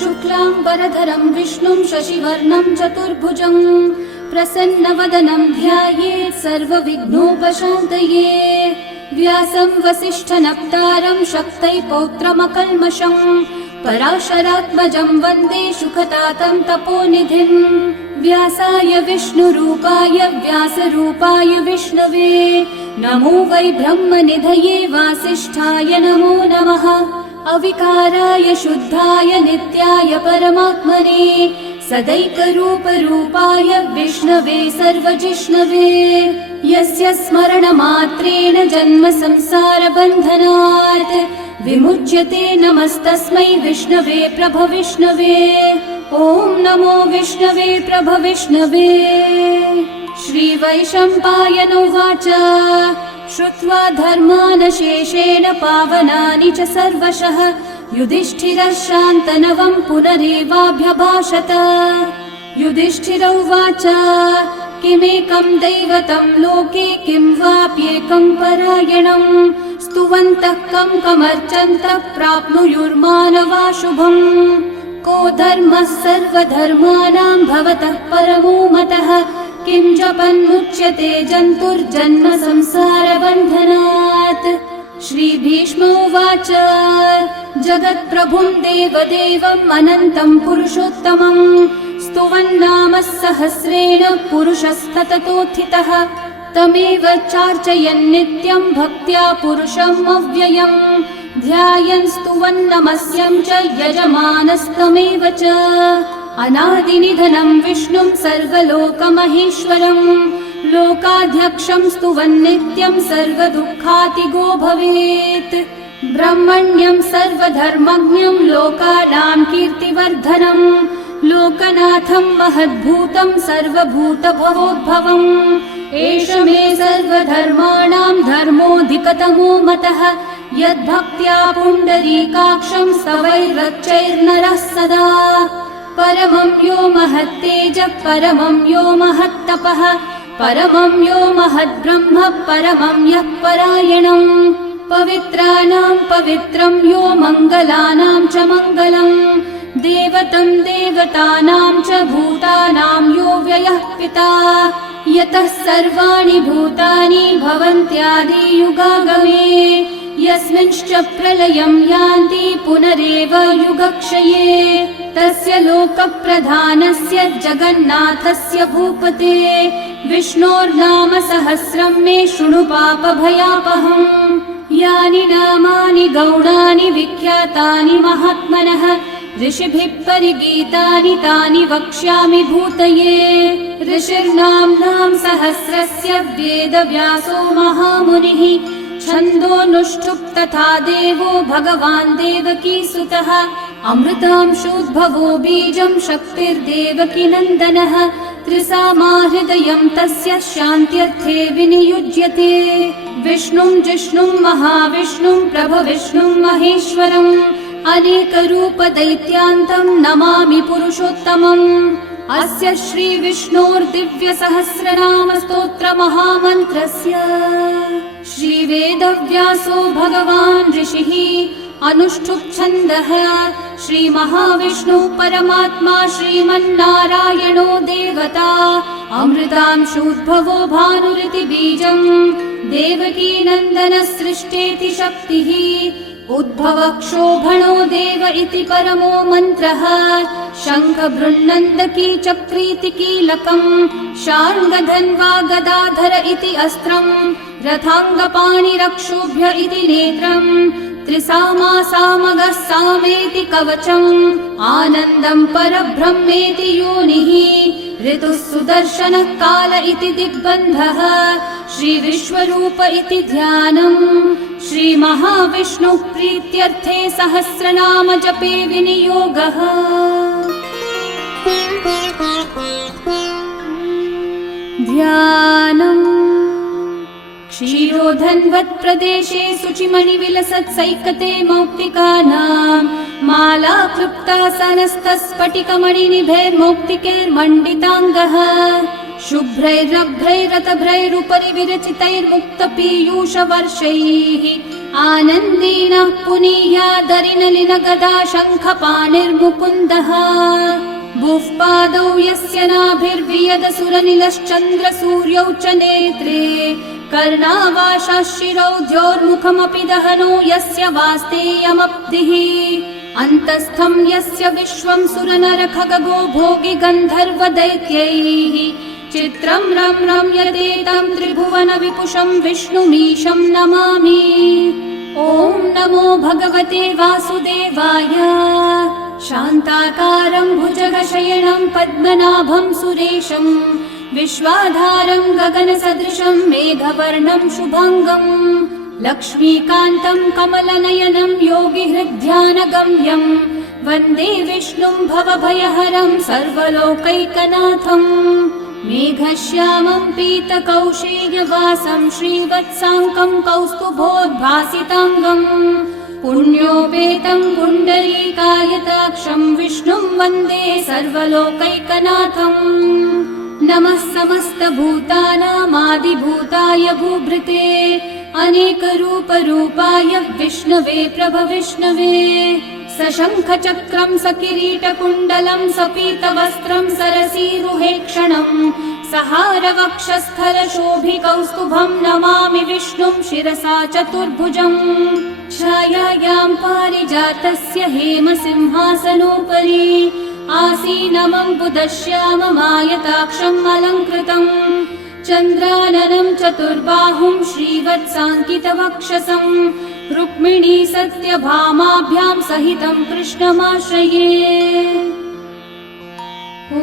शुक्लांबरधरं विष्णुं शशिवर्णं चतुर्भुजं प्रसन्नवदनं ध्यायेत् सर्वविघ्नोपशान्तये। व्यासं वसिष्ठनप्तारं शक्तै पौत्रमकल्मषं पराशरात्मजं वन्दे शुकतातं तपोनिधिं। व्यासाय विष्णुरूपाय व्यासरूपाय विष्णवे नमो वै ब्रह्मनिधये वासिष्ठाय नमो नमः। अविकाराय शुद्धाय नित्याय परमात्मने सदैकरूपरूपाय विष्णवे सर्वजिष्णवे। यस्य स्मरणमात्रेण जन्म संसारबन्धनात् विमुच्यते नमस्तस्मै विष्णवे प्रभविष्णवे। ॐ नमो विष्णवे प्रभविष्णवे। श्रीवैशम्पायन उवाच श्रुत्वा धर्मानशेषेण पावनानि च सर्वशः युधिष्ठिरः शान्तनवं पुनरेवाभ्यभाषत। युधिष्ठिर उवाच किमेकं दैवतं लोके किं वाप्येकं परायणं स्तुवन्तः कं कमर्चन्तः प्राप्नुयुर्मानवा शुभम्। को धर्मः सर्वधर्माणां भवतः परमो मतः किं जपन्मुच्यते जन्तुर्जन्म संसारबन्धनात्। श्रीभीष्म उवाच जगत्प्रभुं देवदेवम् अनन्तं पुरुषोत्तमं स्तुवन्नाम सहस्रेण पुरुषस्तततोत्थितः तमेव चार्चयन् नित्यं भक्त्या पुरुषम् अव्ययम् ध्यायन् स्तुवन्नमस्यं च यजमानस्तमेव च। अनादिनिधनं विष्णुं सर्वलोकमहेश्वरं लोकाध्यक्षं स्तुवन्नित्यं सर्वदुःखातिगो भवेत्। ब्रह्मण्यं सर्वधर्मज्ञं लोकानां कीर्तिवर्धनं लोकनाथं महद्भूतं सर्वभूतभवोद्भवम्। एष मे सर्वधर्माणां धर्मोऽधिकतमो मतः यद्भक्त्या पुण्डरीकाक्षं स्तवैर्रच्चैर्नरः सदा। परमं यो महत्तेजः परमं यो महत्तपः परमं यो महद्ब्रह्म परमं यः परायणं। पवित्राणां पवित्रं यो मङ्गलानां च मङ्गलं देवतं देवतानां च भूतानां यो व्ययः पिता यतः सर्वाणि भूतानि भवन्त्यादियुगागमे यस्मिंश्च प्रलयं यान्ति पुनरेव युगक्षये तस्य लोकप्रधानस्य जगन्नाथस्य भूपते विष्णोर्नाम सहस्रं मे शृणु पापभयापहम्। यानि नामानि गौणानि विख्यातानि महात्मनः ऋषिभिः परिगीतानि तानि वक्ष्यामि भूतये। ऋषिर्नाम्नां सहस्रस्य वेदव्यासो महामुनिः छन्दोऽनुष्ठुप् तथा देवो भगवान् देवकीसुतः अमृतांशोद्भवो बीजं शक्तिर्देवकी नन्दनः त्रिसामा हृदयं तस्य शान्त्यर्थे विनियुज्यते। विष्णुं जिष्णुं महाविष्णुं प्रभविष्णुं महेश्वरम् अनेकरूपदैत्यान्तं नमामि पुरुषोत्तमम्। अस्य श्रीविष्णोर्दिव्यसहस्रनाम स्तोत्रमहामन्त्रस्य श्रीवेदव्यासो भगवान् ऋषिः अनुष्ठुप् छन्दः श्रीमहाविष्णुः परमात्मा श्रीमन्नारायणो देवता अमृतांशोद्भवो भानुरिति बीजम् देवकी नन्दनः सृष्टेति शक्तिः उद्भवः क्षोभणो देव इति परमो मन्त्रः शङ्ख बृन्नन्दकी चक्रीति कीलकम् शार्ङ्गधन्वा गदाधर इति अस्त्रम् रथाङ्गपाणिरक्षोभ्य इति नेत्रम् त्रिसामा सामगः सामेति कवचम् आनन्दं परब्रह्मेति योनिः ऋतुः सुदर्शनः काल इति दिग्बन्धः श्रीविश्वरूप इति ध्यानम् श्रीमहाविष्णुः प्रीत्यर्थे सहस्रनाम जपे विनियोगः। ध्यानम् क्षीरोधन्वत्प्रदेशे शुचिमणिविलसत्सैकते मौक्तिकानां माला क्लृप्तासनस्तस्फटिकमणिनिभैर्मौक्तिकैर्मण्डिताङ्गः शुभ्रैरभ्रैरतभ्रैरुपरि विरचितैर्मुक्तपीयूषवर्षैः आनन्देन पुनीयादरिनलिनगदा शङ्खपाणिर्मुकुन्दः भुःपादौ यस्य नाभिर्वियदसुरनिलश्चन्द्रसूर्यौ च नेत्रे कर्णावाशाः शिरौद्योर्मुखमपि दहनो यस्य वास्तेयमब्धिः अन्तस्थं यस्य विश्वं सुरनरखगो भोगि गन्धर्वदैत्यैः चित्रं रम्यते तं त्रिभुवन विपुषं विष्णुमीशं नमामि। ॐ नमो भगवते वासुदेवाय। शान्ताकारं भुजगशयनं पद्मनाभं सुरेशं विश्वाधारं गगनसदृशं मेघवर्णं शुभाङ्गं लक्ष्मीकान्तं कमलनयनं योगिहृद्ध्यानगम्यं वन्दे विष्णुं भवभयहरं सर्वलोकैकनाथम् मेघश्यामं पीतकौशेयवासं श्रीवत्साङ्कं कौस्तुभोद्भासिताङ्गं पुण्योपेतं पुण्डरीकायताक्षं विष्णुं वन्दे सर्वलोकैकनाथम् नमः समस्तभूतानामादिभूताय भूभृते अनेकरूपरूपाय विष्णवे प्रभविष्णवे सशङ्खचक्रं सकिरीटकुण्डलं सपीतवस्त्रं सरसीरुहेक्षणं सहारवक्षस्थलशोभिकौस्तुभं नमामि विष्णुं शिरसा चतुर्भुजम् छायायां पारिजातस्य हेमसिंहासनोपरि आसीनमम्बुदश्याममायताक्षम् अलङ्कृतम् चन्द्राननं चतुर्बाहुं श्रीवत्साङ्कितवक्षसं रुक्मिणी सत्यभामाभ्यां सहितं कृष्णमाश्रये। ॐ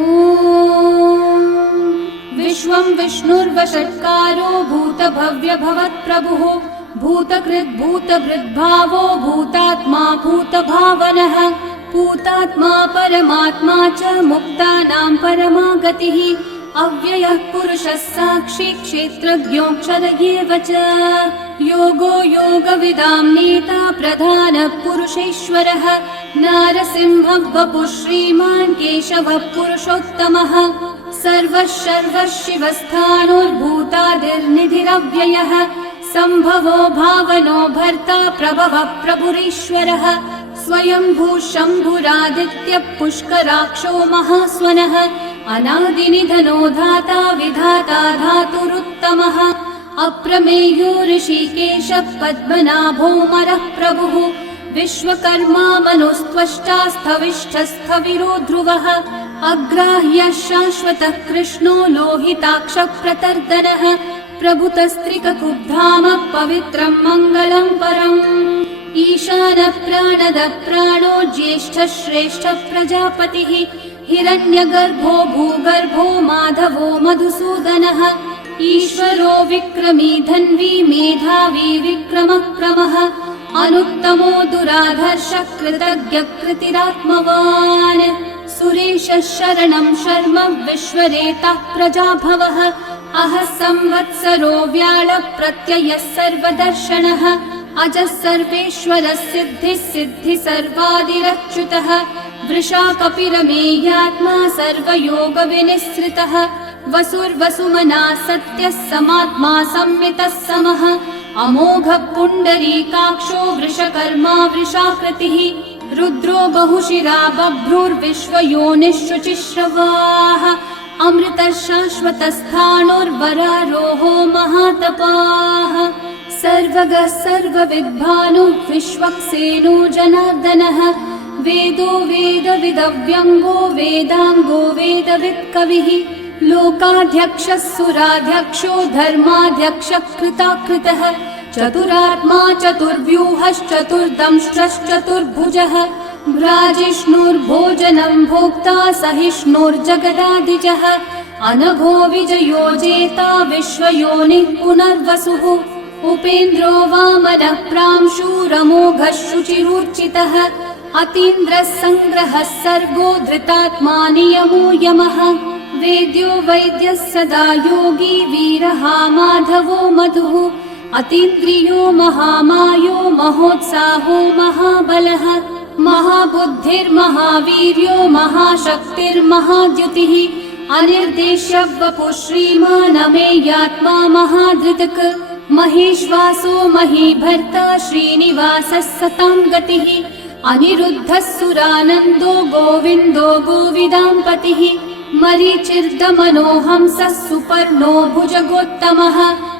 विश्वं विष्णुर्वषट्कारो भूतभव्यभवत्प्रभुः भूतकृद्भूतभृद्भावो भूतात्मा भूतभावनः भूतात्मा परमात्मा च मुक्तानां परमा गतिः अव्ययः पुरुषः साक्षी क्षेत्रज्ञोऽक्षर एव च योगो योगविदां नेता प्रधानः पुरुषेश्वरः नारसिंहः वपुः श्रीमान् केशवः पुरुषोत्तमः सर्वः शर्वः शिवस्थाणोर्भूतादिर्निधिरव्ययः सम्भवो भावनो भर्ता प्रभवः प्रभुरीश्वरः स्वयंभू शम्भुरादित्यः पुष्कराक्षो महास्वनः अनादिनिधनो धाता विधाता धातुरुत्तमः अप्रमेयो ऋषिकेशः पद्मनाभोऽमरः प्रभुः विश्वकर्मा मनुस्त्वष्टा स्थविष्ठस्थविरो ध्रुवः अग्राह्यः शाश्वतः कृष्णो लोहिताक्षः प्रतर्दनः प्रभुतस्त्रिककुब्धामः पवित्रं मङ्गलं परम् ईशानः प्राणदः प्राणो ज्येष्ठः श्रेष्ठः प्रजापतिः हिरण्यगर्भो भूगर्भो माधवो मधुसूदनः ईश्वरो विक्रमी धन्वी मेधावी विक्रमक्रमः अनुत्तमो दुराधर्षः कृतज्ञः कृतिरात्मवान् सुरेशः शरणं शर्म विश्वरेतः प्रजाभवः अहः संवत्सरो व्याळः प्रत्ययः सर्वदर्शनः अजः सर्वेश्वरः सिद्धिः सिद्धिः सर्वादिरच्युतः वृषा कपिरमेयात्मा सर्वयोगविनिःसृतः वसुर्वसुमना सत्यः समात्मा संमितः समः अमोघः पुण्डरीकाक्षो वृषकर्मा वृषाकृतिः रुद्रो बहुशिरा बभ्रुर्विश्वयोनिःशुचिश्रवाः अमृतः शाश्वतस्थाणोर्वरारोहो महातपाः सर्वगः सर्वविद्भानुः विश्वक्सेनो जनार्दनः वेदो वेदविदव्यङ्गो वेदाङ्गो वेदवित्कविः लोकाध्यक्षः सुराध्यक्षो धर्माध्यक्षः कृताकृतः चतुरात्मा चतुर्व्यूहश्चतुर्दंष्ट्रश्चतुर्भुजः भ्राजिष्णुर्भोजनं भोक्ता सहिष्णुर्जगदादिजः अनघो विजयो जेता विश्वयोनिः पुनर्वसुः उपेन्द्रो वामनः प्रांशुरमोघः शुचिरूर्चितः अतीन्द्रः सङ्ग्रहः सर्गो धृतात्मा नियमो यमः वेद्यो वैद्यः सदा योगी वीरः माधवो मधुः अतीन्द्रियो महामायो महोत्साहो महाबलः महाबुद्धिर्महावीर्यो महाशक्तिर्महाद्युतिः अनिर्देश्य वपुः श्रीमान् अमेयात्मा महाधृतक् महेश्वासो महीभर्ता श्रीनिवासः सतां गतिः अनिरुद्धः सुरानन्दो गोविन्दो गोविदाम्पतिः मरीचिर्दमनोहंसः सुपर्णो भुजगोत्तमः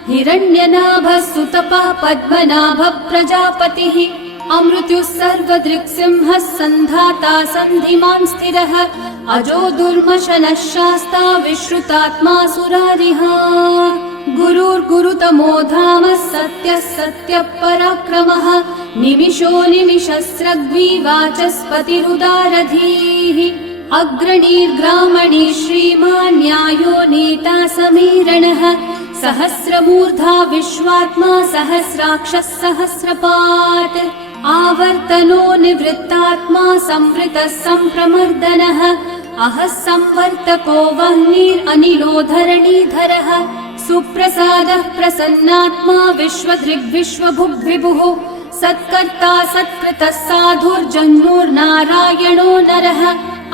हिरण्यनाभः सुतपः पद्मनाभः प्रजापतिः अमृत्युः सर्वदृक्सिंहः सन्धाता सन्धिमान् स्थिरः अजो दुर्मशनः शास्ता विश्रुतात्मा सुरारिः गुरुर्गुरुतमो धामः सत्यः सत्यः पराक्रमः निमिषो निमिषस्रग्वी वाचस्पतिरुदारधीः अग्रणीर्ग्रामणी श्रीमान् न्यायो नेता समीरणः सहस्रमूर्धा विश्वात्मा सहस्राक्षः सहस्रपात् आवर्तनो निवृत्तात्मा संवृतः सम्प्रमर्दनः अहः संवर्तको वह्निरनिलो धरणीधरः सुप्रसादः प्रसन्नात्मा विश्वदृग्विश्वभुग्विभुः सत्कर्ता सत्कृतः साधुर्जन्मुर्नारायणो नरः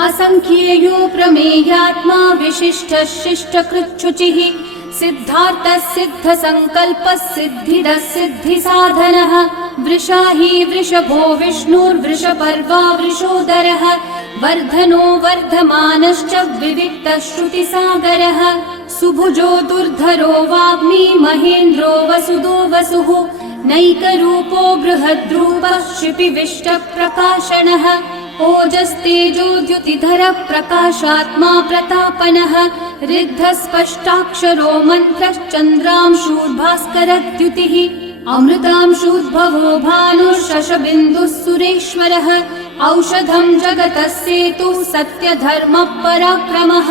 असंख्येयो प्रमेयात्मा विशिष्टः शिष्टकृच्छुचिः सिद्धार्थः सिद्धसङ्कल्पः सिद्धिदः सिद्धिसाधनः वृषाही वृषभो विष्णुर्वृषपर्वा वृषोदरः वर्धनो वर्धमानश्च विविक्तः श्रुतिसागरः सुभुजो दुर्धरो वाग्मी महेन्द्रो वसुदो वसुः नैकरूपो बृहद्रूपः क्षिपिविष्टप्रकाशनः ओजस्तेजोद्युतिधरः प्रकाशात्मा प्रतापनः ऋद्धस्पष्टाक्षरो मन्त्रश्चन्द्रांशूर्भास्करद्युतिः अमृतांशूद्भवो भानुर्शशबिन्दुः सुरेश्वरः औषधं जगतः सेतुः सत्यधर्मः पराक्रमः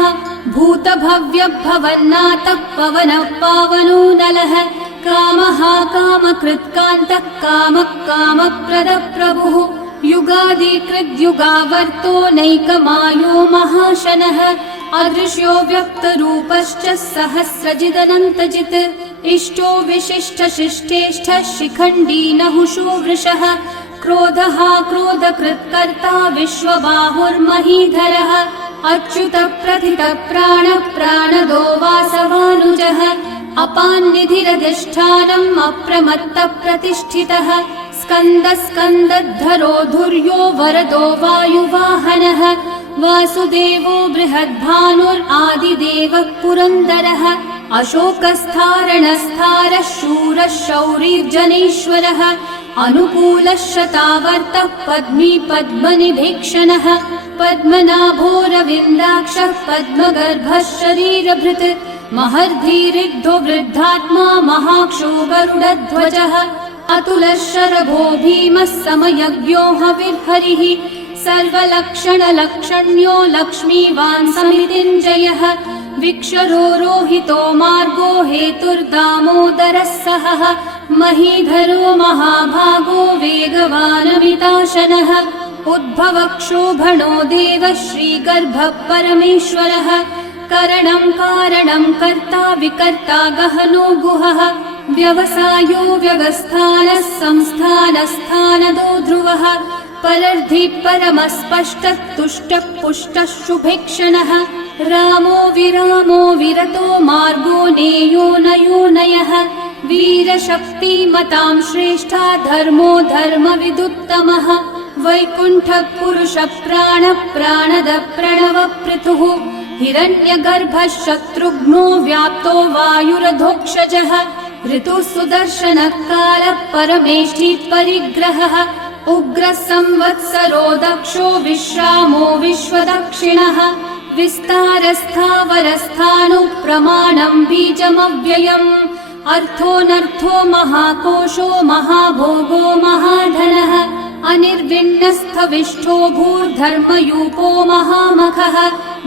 भूतभव्यभवन्नाथः पवनः पावनो नलः कामः कामकृत्कान्तः कामः कामप्रदः प्रभुः युगादिकृद्युगावर्तो नैकमायो महाशनः अदृश्यो व्यक्तरूपश्च सहस्रजिदनन्तजित् इष्टो विशिष्टशिष्टेष्ठः शिखण्डी नहुषो वृषः क्रोधः क्रोधकृत्कर्ता विश्वबाहुर्महीधरः अच्युतः प्रथितः प्राणः प्राणदो वासवानुजः अपान्निधिरधिष्ठानम् अप्रमत्तः प्रतिष्ठितः स्कन्दः स्कन्दद्धरो धुर्यो वरदो वायुवाहनः वासुदेवो बृहद्भानुरादिदेवः पुरन्दरः अशोकस्थारणस्थारः शूरः शौरिर्जनेश्वरः अनुकूलः शतावर्तः पद्मी पद्मनिभीक्षणः पद्मनाभोरविन्दाक्षः पद्मगर्भः शरीरभृत् महर्धिरिग्धो वृद्धात्मा महाक्षो गरुडध्वजः अतुलः शरभो भीमः समयज्ञो हविर्हरिः सर्वलक्षणलक्षण्यो लक्ष्मीवान् समितिञ्जयः विक्षरो रोहितो मार्गो हेतुर्दामोदरः सहः महीधरो महाभागो वेगवानमिताशनः उद्भवक्षोभणो देवः श्रीगर्भः परमेश्वरः करणं कारणं कर्ता विकर्ता गहनो गुहः व्यवसायो व्यवस्थानः संस्थानस्थानदो ध्रुवः परर्धि परमस्पष्टः तुष्टः पुष्टः शुभेक्षणः रामो विरामो विरतो मार्गो नेयो नयो नयः वीरशक्तिमतां श्रेष्ठा धर्मो धर्मविदुत्तमः वैकुण्ठः पुरुषः प्राणः प्राणदः प्रणवपृथुः हिरण्यगर्भः शत्रुघ्नो व्याप्तो वायुरधोक्षजः ऋतुः सुदर्शनः कालः परमेष्ठी परिग्रहः उग्रः संवत्सरो दक्षो विश्रामो विश्वदक्षिणः विस्तारस्थावरस्थाणुः प्रमाणं बीजमव्ययम् अर्थोऽनर्थो महाकोशो महाभोगो महाधनः अनिर्विण्णस्थविष्ठो भूर्धर्मयूपो महामखः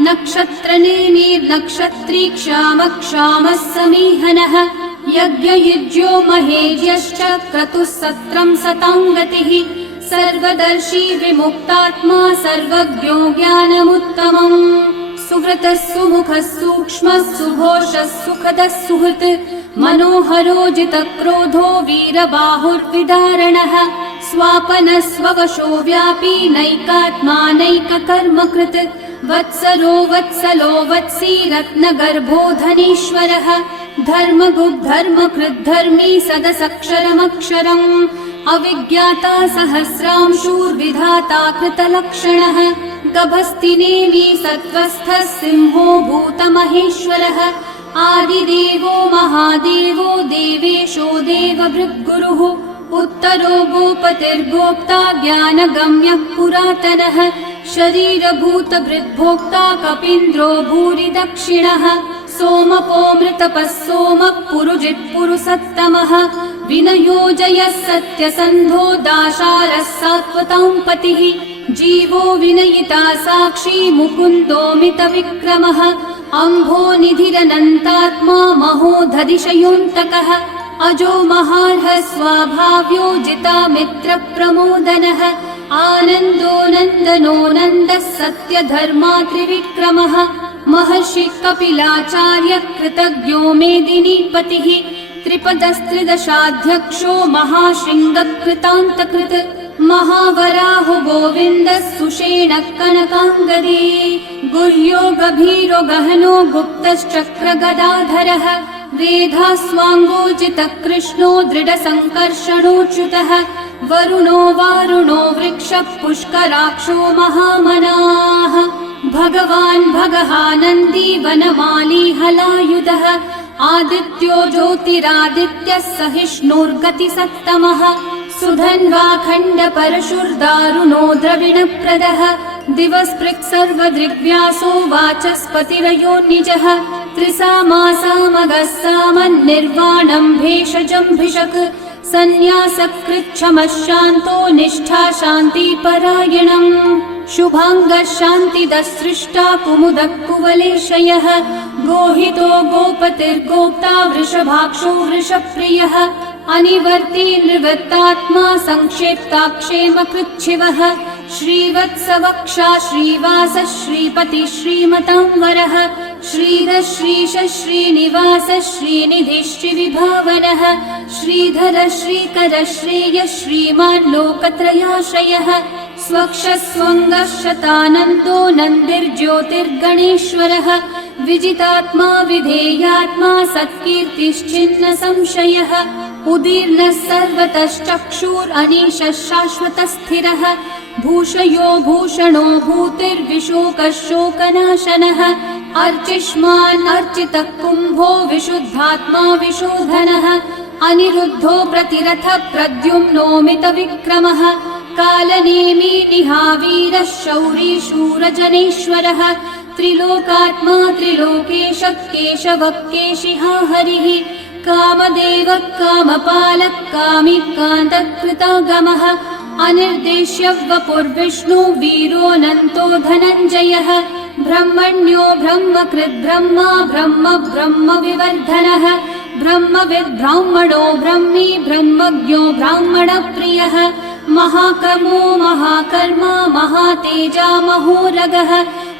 नक्षत्रनेमिर्नक्षत्री क्षामः समीहनः यज्ञयुज्यो महेज्यश्च क्रतुः सत्रं सताङ्गतिः सर्वदर्शी विमुक्तात्मा सर्वज्ञो ज्ञानमुत्तमम् सुव्रतः सुमुखः सूक्ष्मः सुघोषः सुखदः सुहृत् मनोहरो जितक्रोधो वीरबाहुर्विदारणः स्वापनस्ववशो व्यापी नैकात्मानैककर्मकृत् वत्सरो वत्सलो वत्सी रत्नगर्भो धनीश्वरः धर्मकृद्धर्मी सदसक्षरमक्षरम् अविज्ञाता सहस्रांशूर्विधाता कृतलक्षणः गभस्तिनेमि सत्त्वस्थः सिंहो भूतमहेश्वरः आदिदेवो महादेवो देवेशो देवभृद्गुरुः उत्तरो गोपतिर्गोप्ता ज्ञानगम्यः पुरातनः शरीरभूतभृद्भोक्ता कपीन्द्रो भूरि दक्षिणः सोमपोमृतपः सोमः पुरुजित्पुरुसत्तमः विनयोजयः सत्यसन्धो दाशारः सात्वतां पतिः जीवो विनयिता साक्षी मुकुन्दोमितविक्रमः अम्भो निधिरनन्तात्मा महोदधिशयोऽन्तकः अजो महार्हः स्वाभाव्यो जिता मित्रप्रमोदनः आनन्दो नन्दनो नन्दः सत्यधर्मा त्रिविक्रमः महर्षि कपिलाचार्य कृतज्ञो मेदिनीपतिः त्रिपदस्त्रिदशाध्यक्षो महाशृङ्गकृतान्तकृत् महावराहो गोविन्दः सुषेणः कनकाङ्गदी गुह्यो गभीरो गहनो गुप्तश्चक्रगदाधरः वेधास्वाङ्गोजितकृष्णो दृढसङ्कर्षणोच्युतः वरुणो वारुणो वृक्षः पुष्कराक्षो महामनाः भगवान् भगहानन्दी वनमाली हलायुधः आदित्यो ज्योतिरादित्यः सहिष्णुर्गतिसत्तमः सुधन्वाखण्डपरशुर्दारुणो द्रविणप्रदः दिवस्पृक्सर्वदृग्व्यासो वाचस्पतिरयो निजः त्रिसामासामगः सामन्निर्वाणं भेषजम्भिषक् सन्न्यासकृच्छमः शान्तो निष्ठा शान्तिपरायणम् शुभाङ्गः शान्तिदः सृष्टा कुमुदः कुवलेशयः गोहितो गोपतिर्गोप्ता वृषभाक्षो वृषप्रियः अनिवर्ती निवृत्तात्मा संक्षेप्ताक्षेमकृच्छिवः श्रीवत्सवक्षा श्रीवासः श्रीपतिः श्रीमतांवरः श्रीधः श्रीशः श्रीनिवासः श्रीनिधिः श्रीविभावनः श्रीधरः श्रीकरः श्रेयः श्रीमान् लोकत्रयाश्रयः स्वक्षः स्वङ्गः शतानन्दो नन्दिर्ज्योतिर्गणेश्वरः विजितात्मा विधेयात्मा सत्कीर्तिश्चिन्न संशयः उदीर्णः सर्वतश्चक्षुरनीशः शाश्वतः स्थिरः भूषयो भूषणो भूतिर्विशोकः शोकनाशनः अर्चिष्मान् अर्चितः कुम्भो विशुद्धात्मा विशोधनः अनिरुद्धो प्रतिरथः प्रद्युम्नोमितविक्रमः कालनेमी निहावीरः शौरी शूरजनेश्वरः त्रिलोकात्मा त्रिलोकेशः केशवः केशिहा हरिः कामदेवः कामपालः कामी कान्तकृतागमः अनिर्देश्य वपुर्विष्णु वीरोऽनन्तो धनञ्जयः ब्रह्मण्यो ब्रह्मकृद्ब्रह्मा ब्रह्म ब्रह्मविवर्धनः ब्रह्मविद् ब्राह्मणो ब्रह्मी ब्रह्मज्ञो ब्राह्मणप्रियः महाकर्मो महाकर्मा महातेजा महोरगः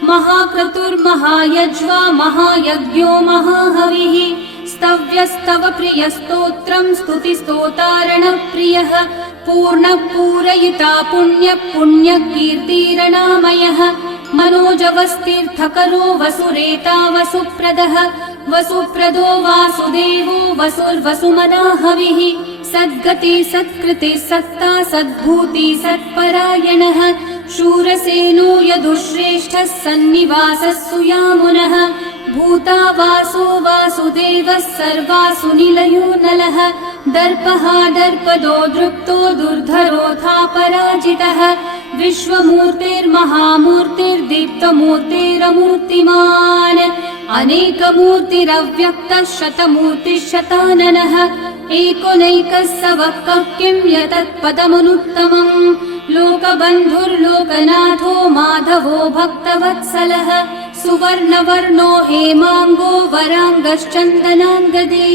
महाक्रतुर्महायज्वा महायज्ञो महाहविः स्तव्यस्तव प्रियस्तोत्रं स्तुतिस्तोतारणप्रियः पूर्णपूरयिता पुण्यकीर्तिरणामयः मनोजवस्तीर्थकरो वसुरेता वसुप्रदः वसुप्रदो वासुदेवो वसुर्वसुमनाहविः सद्गति सत्कृति सत्ता सद्भूति सत्परायणः शूरसेनो यदुश्रेष्ठः सन्निवासः सुयामुनः भूता वासो वासुदेवः सर्वासु निलयो नलः दर्पः दर्पदो दृप्तो दुर्धरोऽथा पराजितः विश्वमूर्तिर्महामूर्तिर्दीप्तमूर्तिरमूर्तिमान् अनेकमूर्तिरव्यक्तः शतमूर्तिः एकोनैकः स वक्कः किं यतत्पदमनुत्तमम् लोकबन्धुर्लोकनाथो माधवो भक्तवत्सलः सुवर्णवर्णो हेमाङ्गो वराङ्गश्चन्दनाङ्गदी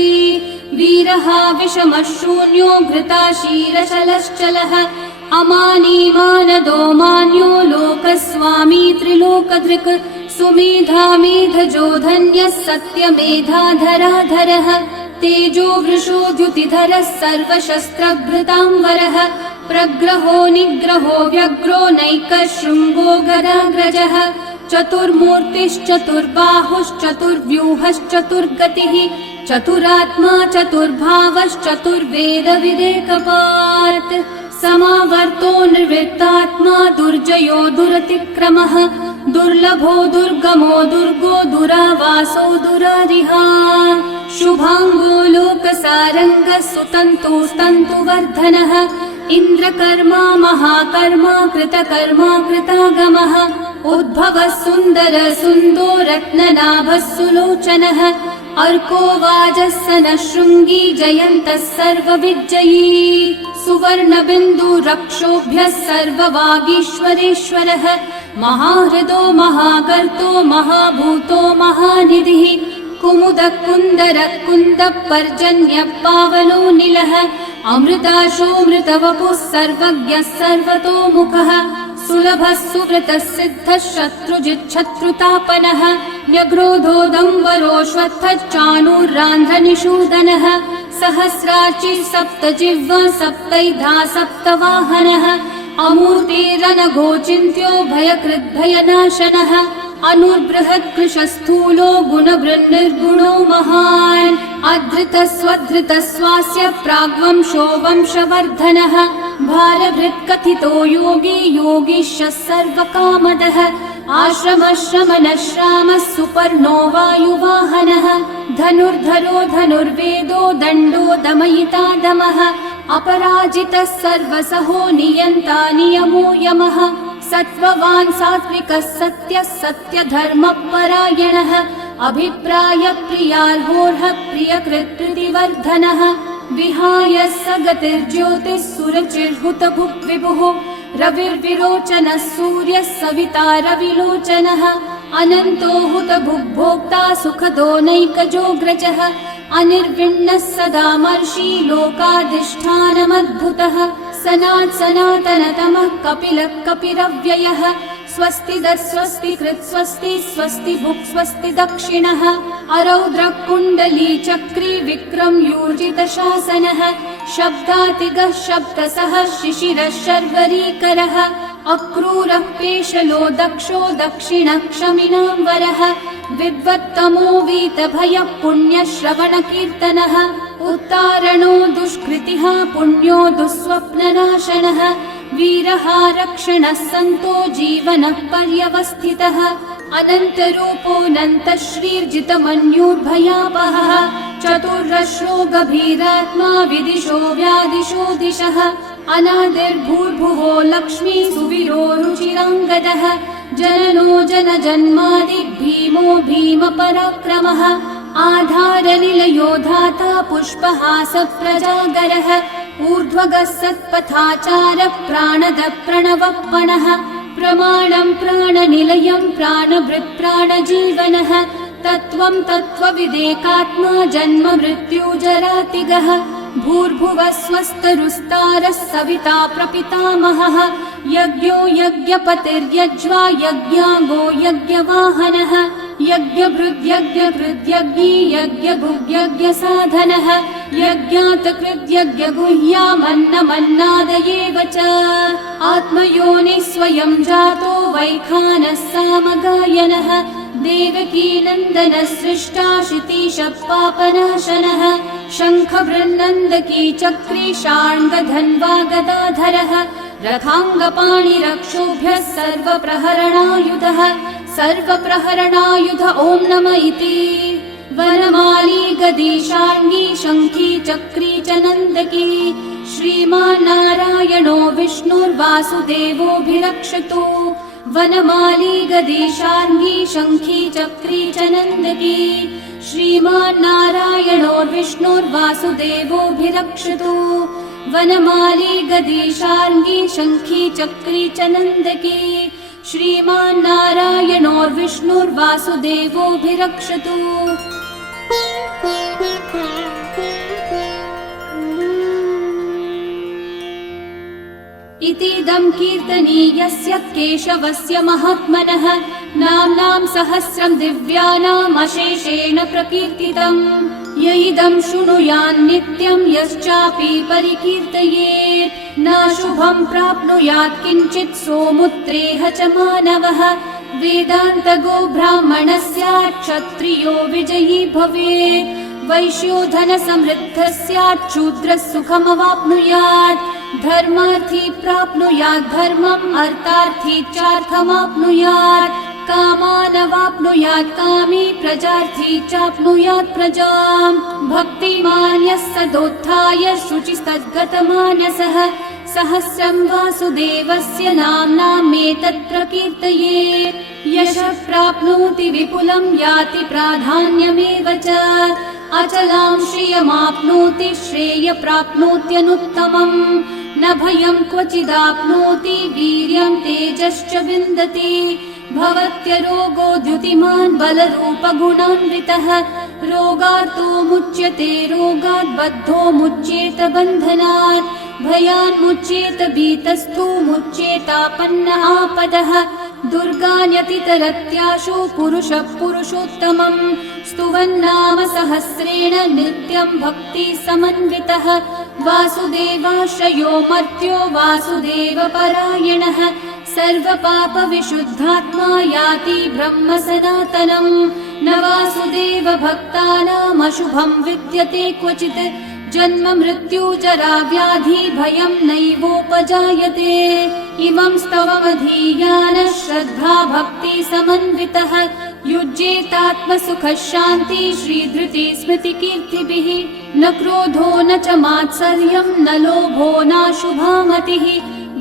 वीरः विषमः शून्यो घृताशीरशलश्चलः अमानी मानदो मान्यो लोकस्वामी त्रिलोकधृक् सुमेधा मेधजो धन्यः सत्यमेधाधराधरः तेजो वृषो द्युतिधरः सर्वशस्त्रभृताम्बरः प्रग्रहो निग्रहो व्यग्रो नैकः शृङ्गो गदाग्रजः चतुर्मूर्तिश्चतुर्बाहुश्चतुर्व्यूहश्चतुर्गतिः चतुरात्मा चतुर्भावश्चतुर्वेदविदेकपात् समावर्तो निर्वृत्तात्मा दुर्जयो दुरतिक्रमः दुर्लभो दुर्गमो दुर्गो दुरावासो दुरारिहा शुभाङ्गो लोकसारङ्गः सुतन्तुस्तन्तुवर्धनः इन्द्रकर्मा महाकर्मा कृतकर्मा कृतागमः उद्भवः सुन्दर सुन्दो रत्ननाभः सुलोचनः अर्को वाजः शृङ्गी जयन्तः सर्वविजयी सुवर्णबिन्दुरक्षोभ्यः सर्ववागीश्वरेश्वरः महाहृदो महागर्तो महाभूतो महानिधिः कुमुदः कुन्दरः कुन्दः पर्जन्यः पावनो निलः अमृताशोऽमृतवपुः सर्वज्ञः सर्वतोमुखः सुलभः सुव्रतः सिद्धः शत्रुजिच्छत्रुतापनः न्यग्रोधोदम्बरोऽश्वत्थः चाणूरान्ध्रनिषूदनः सहस्रार्ची सप्तजिह्वा सप्तैधा सप्तवाहनः अमूर्तिरनघोचिन्त्यो भयकृद्भयनाशनः अनुर्बृहत्कृशस्थूलो गुणवृन्निर्गुणो महान् अधृतस्वधृतस्वास्य प्राग्वंशो वंशवर्धनः भारभृत्कथितो योगी योगीशः सर्वकामदः आश्रमश्रमणश्रामः सुपर्णो वायुवाहनः धनुर्धरो धनुर्वेदो दण्डो दमयिता दमः अपराजितः सर्वसहो नियन्ता नियमो यमः सत्त्ववान् सात्विकः सत्यः सत्यधर्मपरायणः अभिप्रायप्रियार्होर्हः प्रियकृत्प्रीतिवर्धनः विहाय स गतिर्ज्योतिः सुरचिर्हुतभुक् विभुः रविर्विरोचनः सूर्यः सविता रविलोचनः अनन्तो हुतभुग्भोक्ता सुखदो नैकजोऽग्रजः अनिर्विण्णः सदा मर्षि लोकाधिष्ठानमद्भुतः सनात् सनातनतमः कपिलः कपिरव्ययः स्वस्ति दस्वस्ति कृत् स्वस्ति स्वस्ति भुक् स्वस्ति दक्षिणः अरौद्रः कुण्डली चक्री विक्रम यूर्जितशासनः शब्दातिगः शब्दसः शिशिरः शर्वरीकरः अक्रूरः पेशलो दक्षो दक्षिणः क्षमिनाम्बरः विद्वत्तमो वीतभयः पुण्यश्रवणकीर्तनः उत्तारणो दुष्कृतिः पुण्यो दुःस्वप्ननाशनः वीरः रक्षणः सन्तो जीवनः पर्यवस्थितः अनन्तरूपोऽनन्तः श्रीर्जितमन्युर्भयापहः चतुर्रश्रो गभीरात्मा विदिशो व्यादिशो दिशः अनादिर्भूर्भुवो लक्ष्मी सुवीरो रुचिराङ्गदः जननो जनजन्मादि भीमो भीमपराक्रमः आधारनिलयो धाता पुष्पहासप्रजागरः ऊर्ध्वगः सत्पथाचारः प्राणदः प्रणवप्पणः प्रमाणं प्राणनिलयं प्राणभृत् प्राणजीवनः तत्त्वं तत्त्वविदेकात्मा जन्म मृत्युजरातिगः भूर्भुवः स्वस्तरुस्तारः सविता प्रपितामहः यज्ञो यज्ञपतिर्यज्वा यज्ञाङ्गो यज्ञवाहनः यज्ञभृद्यज्ञकृद्यज्ञी यज्ञभुग्यज्ञसाधनः यज्ञातकृद्यज्ञगुह्यामन्नमन्नादयेव च आत्मयोनिः स्वयं जातो वैखानः सामगायनः देवकीनन्दनः सृष्टा शितीशः पापनाशनः शङ्खबृन्नन्दकी चक्री शार्ङ्गधन्वा गदाधरः रथाङ्गपाणिरक्षोभ्यः सर्वप्रहरणायुधः सर्वप्रहरणायुध ॐ नम इति वनमाली गदी शार्ङ्गी शङ्खी चक्री च नन्दकी श्रीमान्नारायणो विष्णुर्वासुदेवोऽभिरक्षतु वनमाली गदी शार्ङ्गी शङ्खी चक्री च नन्दकी श्रीमान्नारायणो विष्णुर्वासुदेवोऽभिरक्षतु वनमाली गदी शार्ङ्गी शङ्खी चक्री च नन्दकी श्रीमान्नारायणोर्विष्णुर्वासुदेवोऽभिरक्षतु इतीदं कीर्तनीयस्य केशवस्य महात्मनः नाम्नां सहस्रं दिव्यानाम् अशेषेण प्रकीर्तितम् य इदं शृणुयान् नित्यं यश्चापि परिकीर्तयेत् नाशुभं प्राप्नुयात् किञ्चित् सोमुत्रेह च मानवः वेदान्तगो ब्राह्मणः स्यात् क्षत्रियो विजयी भवेत् वैश्यो धनसमृद्धः स्यात् शूद्रः सुखमवाप्नुयात् धर्मार्थी प्राप्नुयात् धर्मम् अर्थार्थी चार्थमाप्नुयात् कामानवाप्नुयात् कामी प्रजार्थी चाप्नुयात् प्रजाम् भक्तिमान् यः सदोत्थाय शुचिस्तद्गतमानसः सहस्रं वासुदेवस्य नाम्नामेतत् प्रकीर्तये यशः प्राप्नोति विपुलं याति प्राधान्यमेव च अचलां श्रियमाप्नोति श्रेय प्राप्नोत्यनुत्तमम् न भयं क्वचिदाप्नोति वीर्यं तेजश्च विन्दति भवत्यरोगो द्युतिमान् बलरूपगुणान्वितः रोगार्तो मुच्यते रोगात् बद्धो मुच्येत बन्धनात् भयान् मुच्येत भीतस्थो मुच्येतापन्न आपदः दुर्गान्यतितरत्याशु पुरुषः पुरुषोत्तमम् स्तुवन्नाम सहस्रेण नित्यं भक्ति समन्वितः वासुदेवाश्रयो मर्त्यो वासुदेवपरायणः सर्वपापविशुद्धात्मा याति ब्रह्म सनातनम् न वासुदेव भक्तानामशुभं विद्यते क्वचित् जन्म मृत्यु जरा व्याधि भयं नैवोपजायते इमं स्तवमधीयानः श्रद्धा भक्ति समन्वितः युज्येतात्मसुखः शान्ति श्रीधृति स्मृति कीर्तिभिः न क्रोधो न च मात्सर्यं न लोभो नाशुभा मतिः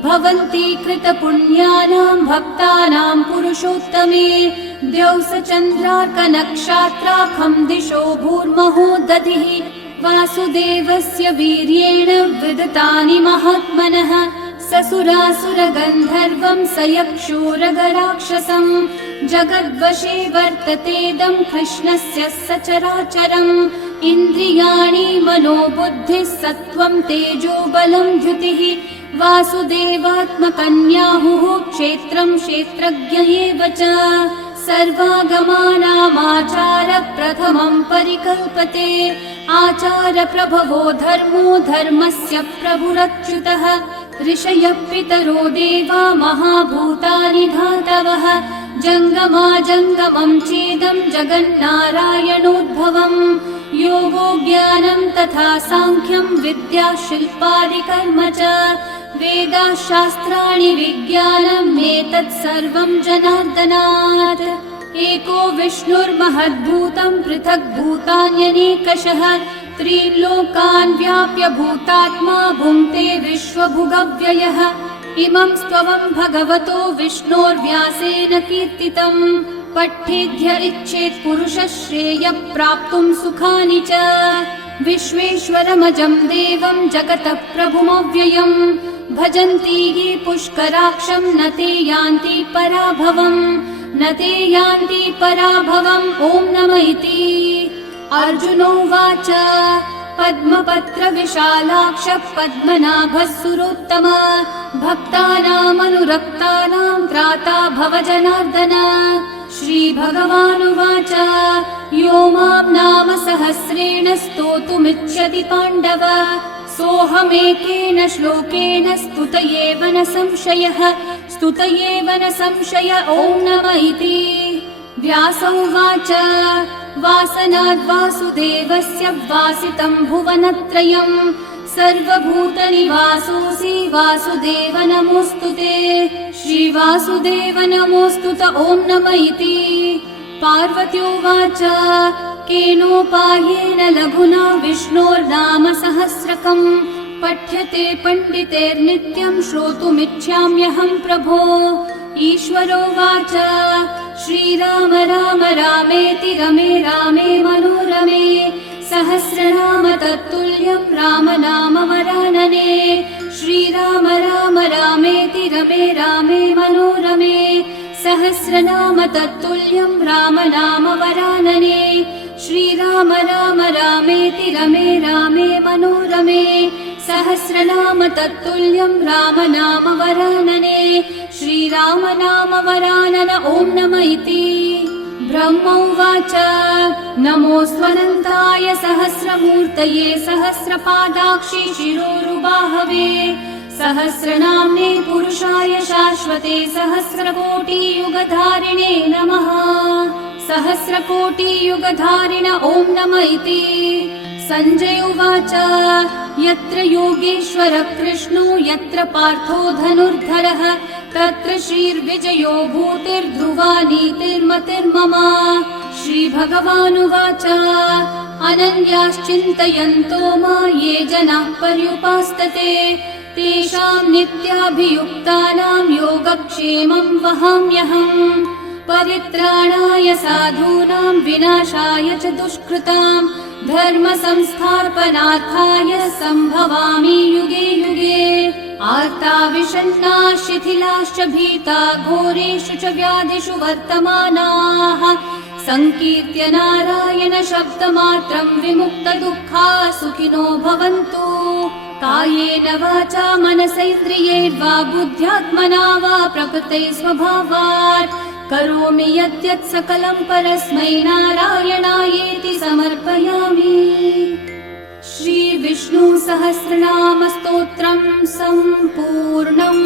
भवन्ति कृतपुण्यानां भक्तानां पुरुषोत्तमे द्यौस चन्द्रार्कनक्षत्राखं दिशो भूर्महोदधिः वासुदेवस्य वीर्येण विदतानि महात्मनः ससुरासुरगन्धर्वं स यक्षोरगराक्षसम् जगद्वशे वर्ततेदं कृष्णस्य सचराचरम् इन्द्रियाणि मनोबुद्धिः सत्त्वं तेजो बलं द्युतिः वासुदेवात्मकन्याहुः क्षेत्रं क्षेत्रज्ञ एव च सर्वागमानामाचार प्रथमं परिकल्पते आचार प्रभवो धर्मो धर्मस्य प्रभुरच्युतः ऋषयः पितरो देवा महाभूतानि धातवः जङ्गमा जङ्गमं चेदं जगन्नारायणोद्भवम् योगो ज्ञानं तथा साङ्ख्यं विद्या शिल्पादिकर्म च वेदाः शास्त्राणि विज्ञानम् एतत् सर्वं जनार्दनात् एको विष्णुर्महद्भूतं पृथक् भूतान्यनेकशः त्रीन् लोकान् व्याप्य भूतात्मा भुङ्क्ते विश्वभुगव्ययः इमं स्तवं भगवतो विष्णोर्व्यासेन कीर्तितम् पठ्येद्य इच्छेत् पुरुषः श्रेयः प्राप्तुं सुखानि च विश्वेश्वरमजं देवं जगतः प्रभुमव्ययम् भजन्ति ये पुष्कराक्षं न ते यान्ति पराभवम् न ते यान्ति पराभवम् ॐ नमः इति अर्जुनोवाच पद्मपत्र विशालाक्ष पद्मनाभः सुरोत्तम भक्तानामनुरक्तानां त्राता भव जनार्दन श्रीभगवानुवाच यो मां नाम सहस्रेण स्तोतुमिच्छति पाण्डव सोऽहमेकेन श्लोकेन स्तुत एव न संशय ॐ नमः इति व्यास उवाच वासनाद् वासुदेवस्य वासितं भुवनत्रयम् सर्वभूतनिवासोऽसि वासुदेव नमोऽस्तुते श्रीवासुदेव नमोऽस्तुत ॐ नमः इति पार्वत्योवाच केनोपायेन लघुना विष्णोर्नाम सहस्रकम् पठ्यते पण्डितेर्नित्यं श्रोतुमिच्छाम्यहं प्रभो ईश्वरोवाच श्रीराम राम रामेति रमे रामे मनोरमे सहस्रनाम तत्तुल्यं राम नाम वरानने श्रीराम राम रामेति रमे रामे मनोरमे सहस्रनाम तत्तुल्यं राम नाम वरानने श्रीराम राम रामेति रमे रामे मनोरमे सहस्रनाम तत्तुल्यं राम नाम वरानने श्रीराम नाम वरानन ॐ नमः इति ब्रह्म उवाच नमोऽस्त्वनन्ताय सहस्रमूर्तये सहस्रपादाक्षि शिरोरुबाहवे सहस्रनाम्ने पुरुषाय शाश्वते सहस्रकोटियुगधारिणे नमः। सहस्रकोटियुगधारिण ॐ नम इति। सञ्जय उवाच यत्र योगेश्वर कृष्णो यत्र पार्थो धनुर्धरः तत्र श्रीर्विजयो भूतिर्ध्रुवा नीतिर्मतिर्मम। श्रीभगवानुवाच अनन्याश्चिन्तयन्तो मा ये जनाः पर्युपासते तेषां नित्याभियुक्तानां योगक्षेमं वहाम्यहम्। परित्राणाय साधूनां विनाशाय च दुष्कृतां धर्म संस्थापनार्थाय सम्भवामि युगे युगे। आर्ता विषण्णा शिथिलाश्च भीता घोरेषु च व्याधिषु वर्तमानाः संकीर्त्य नारायण शब्दमात्रं विमुक्तदुःखा सुखिनो भवन्तु। कायेन वाचा मनसैन्द्रियैर्वा बुद्ध्यात्मना वा प्रकृते स्वभावात् करोमि यद्यत् सकलं परस्मै नारायणायेति समर्पयामि। श्री विष्णु सहस्रनाम स्तोत्रम् सम्पूर्णम्।